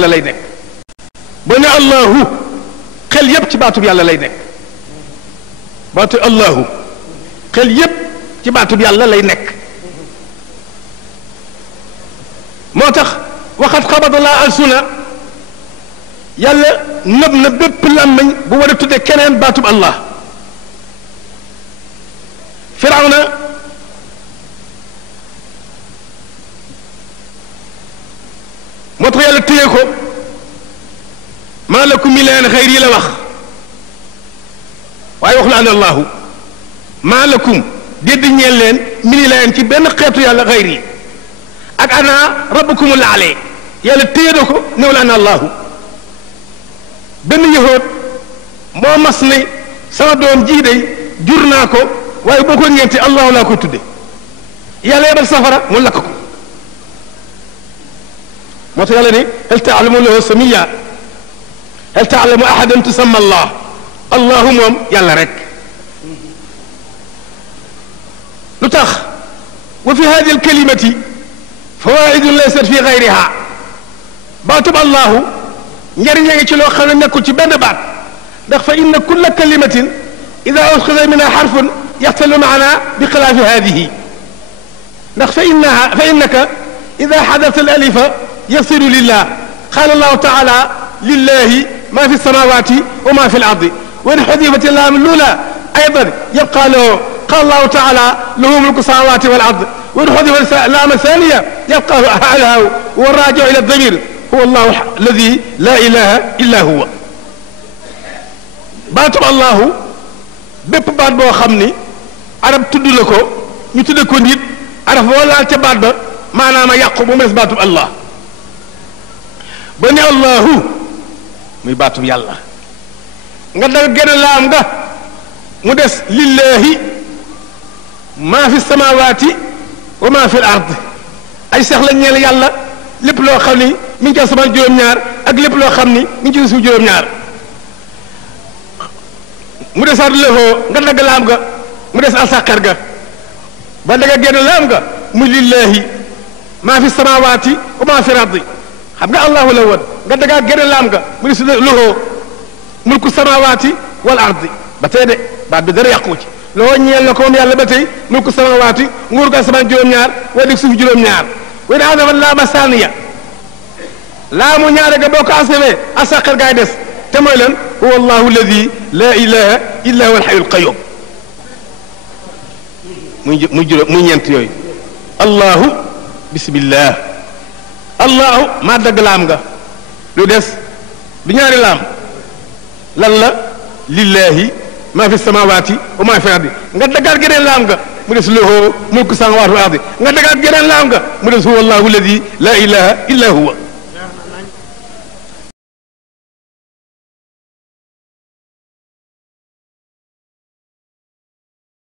yàlla lay nekk boo ne allahu xel yépp ci baatub yàlla lay nekk baatu allahu xel yépp ci baatub yàlla lay nekk moo tax waxat xabadalaa alsuna yàlla nëb na bépp làmmiñ bu war a tudde keneen baatub allah firawna moo tax yàlla téye ko maa lakum min ilaahin xayri la wax waaye wax la an allahu maa lakum dédd ñeel leen min ilaahin ci benn xeetu yàlla xayri ak ana rabbukumul aale yàlla téye na ko néew la an allahu benn yëhoot moo mas ne sama doom jii day jur naa ko waaye boo ko ñeenti allahu laa ko tudde yàlla yebal safara mu lakk ko moo tax yàlla ne hal taalamu lahu samiya hal taalamu ahadan tusamma allah allahu moom yàlla rek lu tax wa fi hadi alkalimati fawaidun laysat fi gayriha baatub allahu njëriñ a ngi ci loo xam ne nekkul ci benn baat ndax fa inna kulla kalimatin ida usxida minha xarfun yaxtalu maana bi xilaafi hadihi ndax fa innaka ida xadafta alalifa yasiru lillah qaala allahu taala lillahi ma fi lsamawati wa ma fi lardi wa in xudifat allaam lula aydan yabqa lahu qaala allahu taala lahu mulku samawati wal ard wa in xudifat allaam thaniya yabqa lahu wa rajiu ila damir huwa allahu alladi la ilaha illa huwa baatub allahu bépp baat boo xam ni arab tudd la ko ñu tudde ko nit araf boo laal ca baat ba maanaam a yàqu bu mu des baatub allah ba ne allahu muy baatub yàlla nga danga gën a laam nga mu des lillahi maa fi samawati wa maa fi l ard ay sax la ñeel yàlla lépp loo xam ni mi ngi ci asamaan juróom-ñaar ak lépp loo xam ni mi ngi ci suuf juróom-ñaar mu desaat lëfoo nga dagg laam nga mu des alsaqar ga ba danga génn laam nga mu lillahi maa fi samawati wa maa fi ardi xam nga allahu la woon nga daggaa génn laam nga mu des lëfoo mulku samawati wal ardi ba tey de baat bi dara yàqu ci loo ñeel na ko moom yàlla ba tey mulku samawati nguur ko asamaan juróom-ñaar wa dig suuf juróom-ñaar wa in adafa laama saaniya laamu ñaare ga boo ko asafee alsaqar gaay des te mooy lan huwa allahu alladi la ilaha illa huwa alxayu alqayum muy juróom muy ñeent yooyu allahu bismillah allahu maa dagg laam nga lu des du ñaari laam lan la lillahi maa fi samawati wa maa fi ardi nga daggaat geneen laam nga mu des lahu mulku samawati wal ardi nga daggaat geneen laam nga mu des huwa allahu alladi la ilaha illa huwa